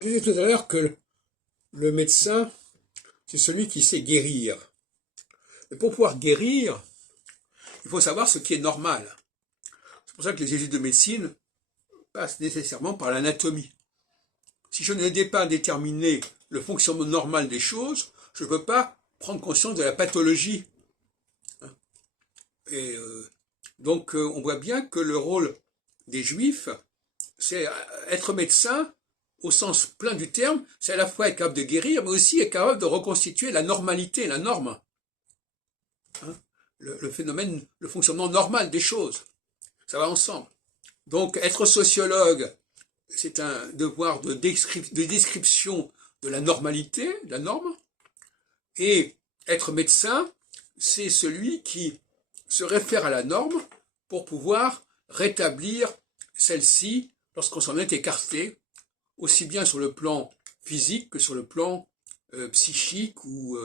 Je disais tout à l'heure que le médecin, c'est celui qui sait guérir. Mais pour pouvoir guérir, il faut savoir ce qui est normal. C'est pour ça que les études de médecine passent nécessairement par l'anatomie. Si je n'ai pas déterminé le fonctionnement normal des choses, je ne peux pas prendre conscience de la pathologie. Et donc on voit bien que le rôle des juifs, c'est être médecin au sens plein du terme, c'est à la fois être capable de guérir, mais aussi être capable de reconstituer la normalité, la norme. Le phénomène, le fonctionnement normal des choses. Ça va ensemble. Donc être sociologue, c'est un devoir de description de la normalité, de la norme, et être médecin, c'est celui qui se réfère à la norme pour pouvoir rétablir celle-ci lorsqu'on s'en est écarté, aussi bien sur le plan physique que sur le plan psychique ou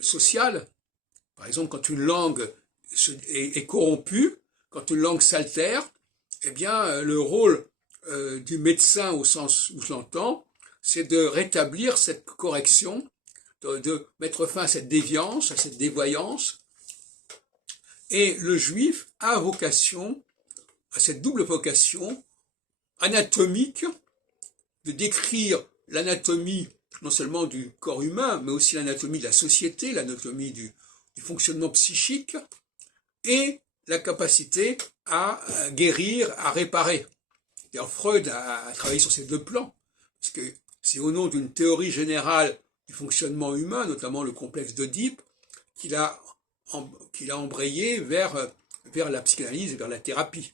social. Par exemple, quand une langue est corrompue, quand une langue s'altère, eh bien, le rôle du médecin, au sens où je l'entends, c'est de rétablir cette correction, de mettre fin à cette déviance, à cette dévoyance. Et le juif a vocation, à cette double vocation anatomique, de décrire l'anatomie non seulement du corps humain, mais aussi l'anatomie de la société, l'anatomie du fonctionnement psychique, et la capacité à guérir, à réparer. D'ailleurs, Freud a travaillé sur ces deux plans, parce que c'est au nom d'une théorie générale du fonctionnement humain, notamment le complexe d'Oedipe, qu'il a embrayé vers la psychanalyse et vers la thérapie.